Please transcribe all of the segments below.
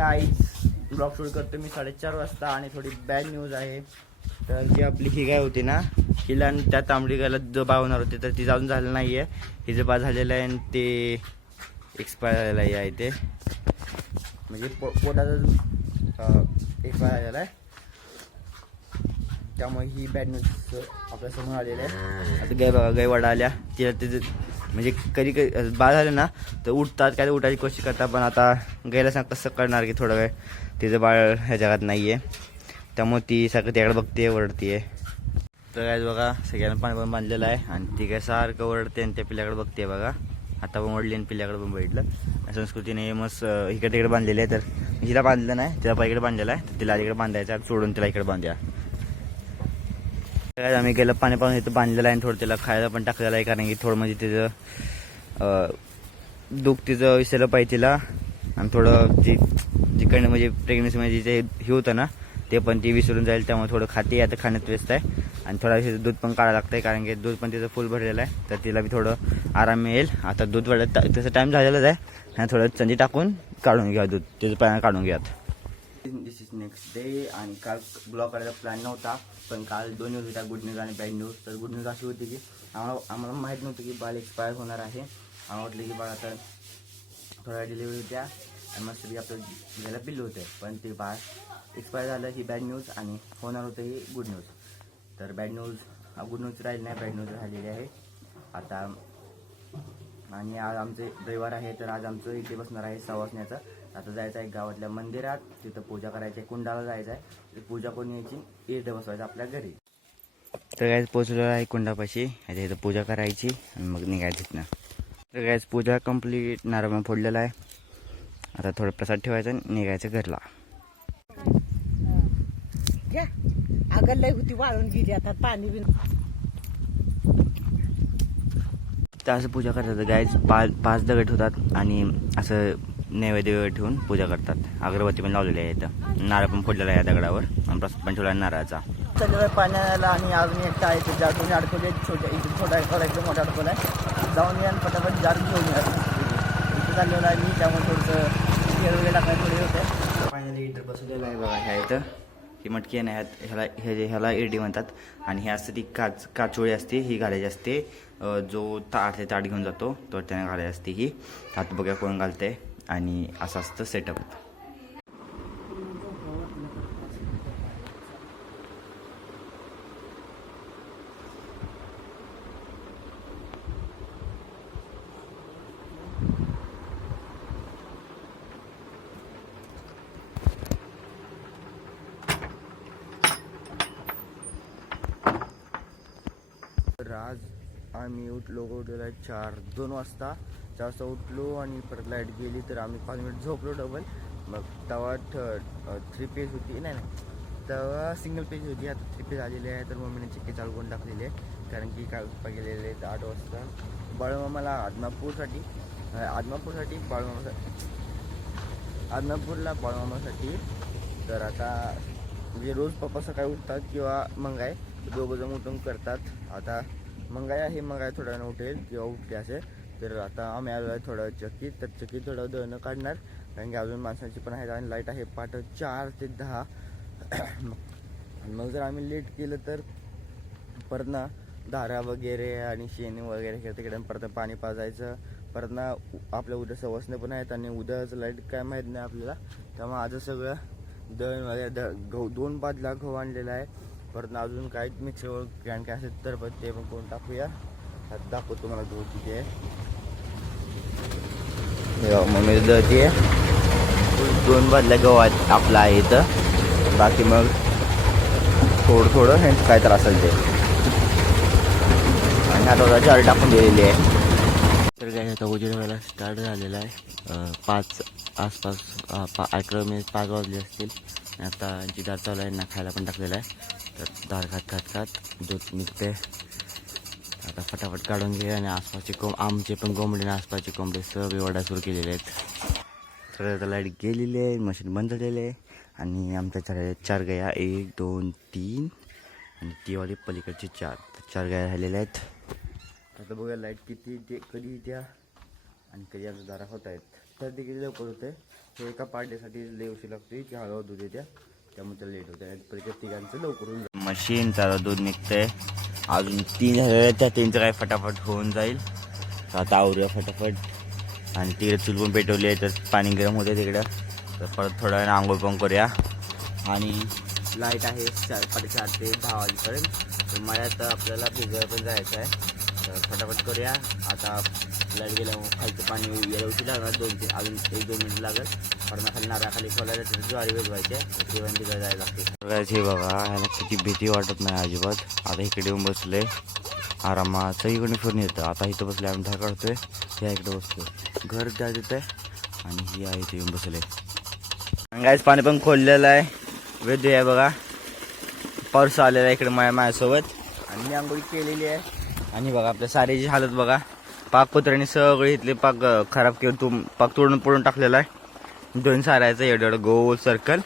Guys blog shoot करतो मी 4:30 वाजता आणि थोडी बॅड न्यूज आहे. तर जी आपली ही गाय होती ना, हिला आणि त्या तांबडी गायला जो बा होणार होते तर ती जाऊन झालं नाही आहे. हिचं बा झालेलं आहे आणि ते एक्सपायर झालेलं आहे. ते म्हणजे पोटाचं एक्सपायर झालेलं आहे. त्यामुळे ही बॅड न्यूज आपल्यासमोर आलेली आहे. आता गाय बघा, गाय वडा आल्या तिला तिचं म्हणजे कधी कधी बा झालं ना तर उठतात, काय उठायची कोशिश करतात. पण आता गायला सांग कसं करणार की थोडा वेळ तिचं बाळ ह्या जगात नाही आहे. त्यामुळे ती सारखं त्याकडे बघते, ओरडते. तर काय बघा, सगळ्यांना पाणी पण बांधलेलं आहे आणि ती काय सारखं ओरडते आणि त्या पिल्ल्याकडे बघते बघा. आता पण ओढली आणि पिल्ल्याकडे पण बघितलं. संस्कृतीने मस्त इकडे तिकडे बांधलेली आहे. तर हिला बांधलं नाही, तिला पाईकडे बांधलेलं आहे. तर तिला इकडे बांधायचं, सोडून तिला इकडे बांधूया. काय आम्ही गेलं पाणी पाहून इथं बांधलेलं आहे आणि थोडं तिला खायला पण टाकलेलं आहे. कारण की थोडं म्हणजे तिचं दुःख तिचं विसरलं पाहिजे तिला. आणि थोडं जिकडनं म्हणजे प्रेग्नन्सीमध्ये जे हे होतं ना ते पण ती विसरून जाईल. त्यामुळे थोडं खाते, आता खाण्यात व्यस्त आहे. आणि थोडा दूध पण काढायला लागतं आहे, कारण की दूध पण तिचं फुल भरलेलं आहे. तर तिला बी थोडं आराम मिळेल. आता दूध वाढत तसं टाईम झालेलाच आहे आणि थोडं चंदी टाकून काढून घ्या दूध, त्याचं पाण्यात काढून घ्या. दिस इज नेक्स्ट डे आणि काल ब्लॉग करायचा प्लॅन नव्हता, पण काल 2 न्यूज होत्या, गुड न्यूज आणि बॅड न्यूज. तर गुड न्यूज अशी होती की आम्हाला माहीत नव्हतं की बाळ एक्सपायर होणार आहे. आम्हाला वाटलं की बाळ आता थोड्या डिलिव्हरी होत्या आणि मस्त आपलं घ्यायला पिल्लू होते, पण ते बाळ एक्सपायर झालं. ही बॅड न्यूज आणि होणार होतं ही गुड न्यूज. तर बॅड न्यूज गुड न्यूज राहिली नाही, बॅड न्यूज राहिलेली आहे आता. आणि आज आमचे रविवार आहे, तर आज आमचं इथे बसणार आहे सवासण्याचं. आता जायचं आहे गावातल्या मंदिरात, तिथं पूजा करायची आहे. कुंडाला जायचं आहे, पूजा करून यायची, इथं बसवायचं आपल्या घरी. तर काय पोचलो आहे कुंडापाशी, आता इथं पूजा करायची आणि मग निघायचं तिथनं. तर काय पूजा कंप्लीट, नारळ फोडलेला आहे. आता थोडं प्रसाद ठेवायचा आणि निघायचं घरला. अगं लय होती वाळून गेली, आता पाणी बी. तर असं पूजा करतात गायज. 5 दगड होतात आणि असं नैवेद्य ठेवून पूजा करतात. अगरबत्ती पण लावलेली आहे इथं, नारळ पण फोडलेला आहे दगडावर आणि प्रसाद पण ठेवला आहे नारळाचा. चाललेलं आहे पाण्याला आणि अजून एकटा आहे ते जार दोन्ही अडकवले. छोटा एकदम मोठा अडकवला आहे. जाऊन या आणि पटापट जार घेऊन या. इथं चाललेलं आहे मी, त्यामुळे थोडंसं खेळ वगैरे टाकायला थोडे होते. फायनली इथं बसलेलं आहे बघा. ह्या इथं ही मटकी नाही आहेत, ह्याला इरडी म्हणतात. आणि हे असते ती काचोळी असते, ही घालायची असते. जो ताट घेऊन जातो तो त्याने घालायची असते ही. हात बघा कोण घालते आणि असं असतं सेटअप. तर आज आम्ही उठलेलो आहे 2 वाजता. 4 वाजता उठलो आणि परत लाईट गेली, तर आम्ही 5 मिनिट झोपलो डबल. मग तेव्हा 3 पेज होती, नाही तेव्हा सिंगल पेज होती. आता 3 पेज आलेली आहे. तर मम्मीने चिक्की चालू करून टाकलेली आहे, कारण की काल पप्पा गेलेले आहेत 8 वाजता बाळूमामाला आदमापूरला बाळूमामासाठी. तर आता म्हणजे रोज पप्पा सकाळी उठतात किंवा मंगाय दोघं जण उठून करतात. आता मंगाय थोड्या वेळानं उठेल किंवा उठते असे. तर आता आम्ही आलो आहे थोडं चक्कीत, तर चक्कीत थोडं दळणं काढणार, कारण की अजून माणसाची पण आहेत आणि लाईट आहे 4 ते 10. मग जर आम्ही लेट केलं तर परत ना धारा वगैरे आणि शेणी वगैरे तिकडे परत पाणी पाजायचं. परत ना आपल्या उद्या सवासने पण आहेत आणि उद्याचं लाईट काय माहीत नाही आपल्याला. त्यामुळे आज सगळं दळण वगैरे गहू 2 बादला गहू आणलेला आहे. परत ना अजून काय मिक्सरवर ग्राइंड काय असेल तर पण ते पण करून टाकूया. आता दाखवतो तुम्हाला गहू किती आहे. मम्मी दळते 2 बादल्या गहू आहेत आपला आहे इथं. बाकी मग थोडं हे काय तर असेल ते. आणि आता जाळी टाकून दिलेली आहे. तर काय आता उजेड व्हायला स्टार्ट झालेला आहे. 5 आसपास 5 वाजले असतील. आता जी दार चालू आहे ना खायला पण टाकलेलं आहे. तर दार खात दूध निघते. आता फटाफट काढून घे आणि आसपासचे आमचे पण कोंबडी आणि आसपासचे कोंबडे सगळे ओरडा सुरू केलेले आहेत. तर आता लाईट गेलेली आहे, मशीन बंद झालेलं आहे आणि आमच्या 4 गाया 1 2 3 आणि तीवाली पलीकडचे 4 गाया राहिलेल्या आहेत. आता बघूया लाईट किती कधी येत्या आणि कधी आमच्या दारा होत आहेत. तर देखील लवकर होते. हे एका पार्टीसाठी लय उशीर लागतोय की हळूहळू दूध येत्या, त्यामुळे त्याला लेट होतं. परत तिघांचं लवकर होऊन जाईल. मशीन चालू दूध निघतंय. अजून 3 झालेल्या त्या 3चं काय फटाफट होऊन जाईल. आता आवरूया फटाफट. आणि तिकडे चूल पण पेटवली आहे, तर पाणी गरम होतं तिकडं. तर परत थोड्या वेळाने आंघोळ पण करूया. आणि लाईट आहे 4:30 ते 10 वाजेपर्यंत. तर मळ्यात आपल्याला भिजवायला पण जायचं आहे. तर फटाफट करूया. आता लाईट गेल्यामुळे खालचं पाणी यायला उशीर लागणार, 2-3 अजून 1-2 मिनिट लागेल. खाली नारळाखाली खोलायला तिथे ज्वारी भिजवायची आहे, ते पण तिकडे जायला लागते. हे बघा, ह्याला किती भीती वाटत नाही अजिबात. आता इकडे येऊन बसले आरामात, सगळीकडे फिरून येतं. आता इथं बसले आम्ही ढा काढतोय, ह्या इकडे बसतोय. घर त्या तिथे आणि ही आहे इथे येऊन बसले. गाईस पाणी पण खोललेलं आहे, वेद आहे बघा. पाऊस आलेला आहे इकडे माझ्यासोबत. आणि मी आंघोळी केलेली आहे. आणि बघा आपल्या सारीची हालत बघा, पाक कुत्र्याने सगळे इथले पाक खराब केलं. पाक तोडून पडून टाकलेला आहे. 2 साऱ्याचं एवढं गोल सर्कल.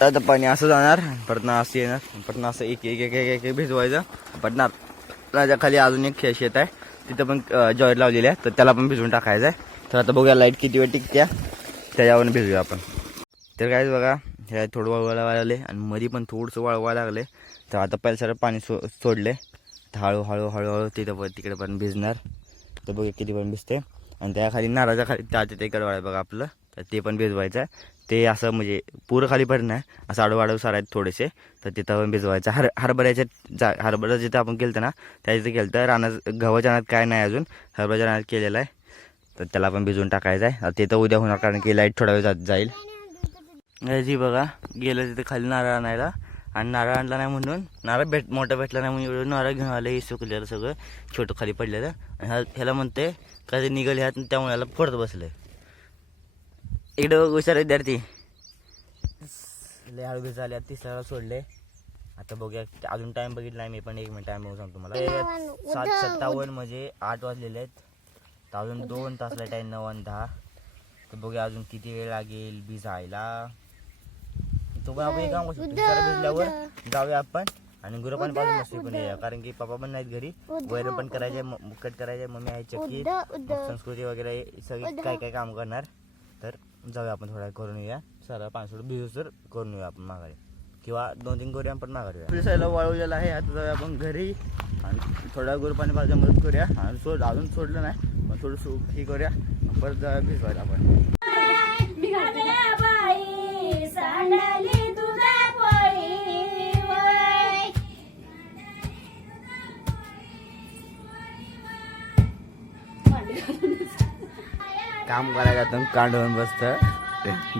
तर आता पाणी असं जाणार, परत ना असं येणार, परत ना असं एक एक एक एक एक भिजवायचं. परत ना राजाखाली अजून एक शेत आहे, तिथं पण ज्वारी लावलेली आहे, तर त्याला पण भिजवून टाकायचं आहे. तर आता बघूया लाईट किती वेळ टिकत्या, त्याच्यावरून भिजूया आपण. तर काय बघा, ह्या थोडं वळवायला लागले आणि मध्ये पण थोडंसं वळवायला लागले. तर आता पहिलं सारं पाणी सोडले. तर हळूहळू हळूहळू तिकडे पण भिजणार. तर बघूया किती पण भिजते. आणि त्याखाली नारळाच्या खाली त्याचे ते कडवाळ आहे बघा आपलं, तर ते पण भिजवायचं आहे. ते असं म्हणजे पुरं खाली पण नाही, असं आडवाडव सारायचं थोडेसे. तर तिथं पण भिजवायचं. हरभऱ्याच्या हरभरा जिथं आपण केलं ना, त्या तिथं केलं. तर रानात गव्हाच्या रानात काय नाही अजून, हरभऱ्याच्या रानात केलेलं आहे. तर त्याला पण भिजवून टाकायचं आहे. ते तर उद्या होणार, कारण की लाईट थोडा वेळ जाईल. जी बघा, गेलं तिथे खाली नारळ आणायला. आणि नारळ आणला नाही म्हणून, नारळ मोठा भेटला नाही म्हणून एवढं नारळ घेऊन आलं. हे सुकलेलं सगळं छोटं खाली पडलेलं. आणि ह्याला म्हणते का ते निघाले ह्यात, त्यामुळे ह्याला फोडत बसले. इकडे हुशार विद्यार्थी लय हळू झाले. 30 सोडले. आता बघूया, अजून टाइम बघितला नाही मी, पण 1 मिनिट टाइम बघून सांगतो तुम्हाला. 7:57 म्हणजे 8 वाजलेले आहेत. तर अजून 2 तास लाईट आहे, 9 आणि 10. तर बघूया अजून किती वेळ लागेल भिजायला. तो पण आपण एक काम करू शकतो, भिजल्यावर जाऊया आपण आणि गुरं पण पाजून मस्ती पण येऊया. कारण की पप्पा पण नाहीत घरी, वैरण पण करायचे, कट करायचे, मम्मी आहे चक्की, संस्कृती वगैरे सगळी काय काय काम करणार. तर जाऊया आपण थोडा करून येऊया. सरळ 5 भिजू तर करून येऊया आपण माघारी, किंवा 2-3 करूया आपण माघारी. पिसायला वाळवलेला आहे. आता जाऊया आपण घरी आणि थोडा गुरं पाणी पाजायला मदत करूया. आणि अजून सोडलं नाही, मग थोडं हे करूया, परत जाऊया भिजवायला आपण. काम करायला जातो, कांडवून बसतं.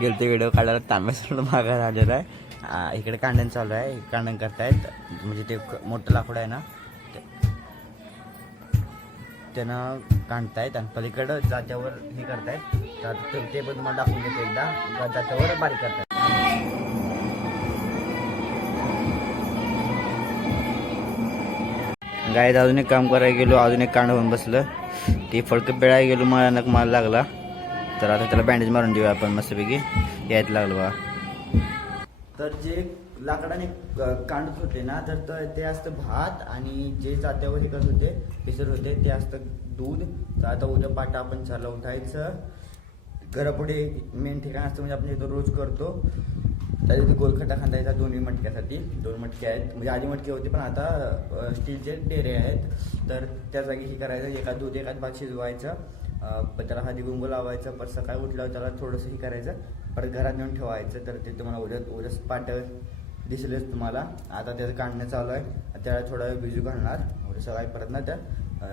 गेलतो व्हिडिओ काढायला, तांब्यासोडून मागायला आलेला आहे. इकडे कांडण चालू आहे, कांडण करतायत. म्हणजे ते मोठं लाकूड आहे ना, त्यानं काढतायत. आणि पलीकडं जात्यावर हे करतायत. तर ते पण तुम्हाला दाखवून देतो एकदा. जात्यावर बारीक करतायत. गायत अजून एक काम करायला गेलो, अजून एक कांड होऊन बसलं. ते फडकं पेळायला गेलो, मला नक माल लागला. तर आता त्याला बँडेज मारून देऊया आपण मस्तपैकी. यायला लागलं बा. तर जे लाकडाने कांडत होते ना, तर ते असतं भात. आणि जे जात्यावर हे करत होते, पिसर होते, ते असतं दूध. तर आता उद्या पाटा आपण चालला उठायचं. घरापुढे मेन ठिकाण असतं, म्हणजे आपण इथं रोज करतो. त्याच्या तिथे गोलखड्डा खांदायचा 2 मटक्यासाठी. 2 मटके आहेत, म्हणजे आधी मटके होते, पण आता स्टीलचे डेरे आहेत. तर त्या जागी हे करायचं, एका दूध एकाच भात शिजवायचं. त्याला हळदी कुंकू लावायचं. परत सकाळी उठल्यावर त्याला थोडंसं हे करायचं, परत घरात नेऊन ठेवायचं. तर ते तुम्हाला उद्या पाट दिसलेच तुम्हाला. आता त्याचं काढणं चालू आहे. त्याला थोडा वेळ भिजू घालणार. उद्या सकाळी परत ना त्या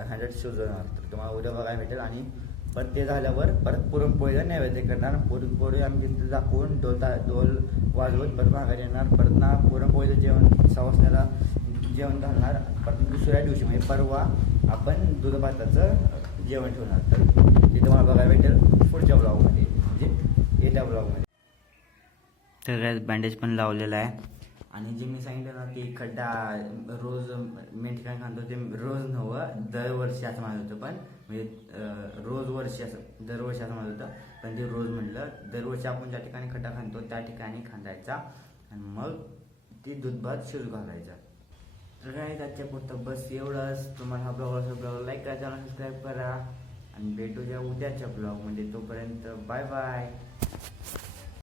100 शिजवणार. तर तुम्हाला उद्या बघायला भेटेल. आणि परत ते झाल्यावर परत पुरणपोळीला नैवेद्य करणार. पुरणपोळी आम्ही तिथे दाखवून डोल वाजवत परत माघारी येणार. परत ना पुरणपोळीचं जेवण सवासण्याला जेवण घालणार. परत दुसऱ्या दिवशी म्हणजे परवा आपण दूध भाताचं जेवण ठेवणार. तर ते तुम्हाला बघायला भेटेल पुढच्या ब्लॉगमध्ये, म्हणजे येत्या ब्लॉगमध्ये. तर बँडेज पण लावलेला आहे. आणि जे मी सांगितलं ना, की खड्डा रोज मेन ठिकाणी खांदो, ते रोज नव्हतं, दरवर्षी असं म्हणत होतं. पण म्हणजे दरवर्षी असं म्हणत होतं, पण ते रोज म्हटलं. दरवर्षी आपण ज्या ठिकाणी खड्डा खांदतो त्या ठिकाणी खांदायचा आणि मग ती दूध भात शिजू घालायचा. तर काय आजच्या पुरतं बस एवढंच. तुम्हाला हा ब्लॉग लाईक करा, चॅनल सबस्क्राईब करा. आणि भेटूया उद्याच्या ब्लॉगमध्ये. तोपर्यंत बाय बाय.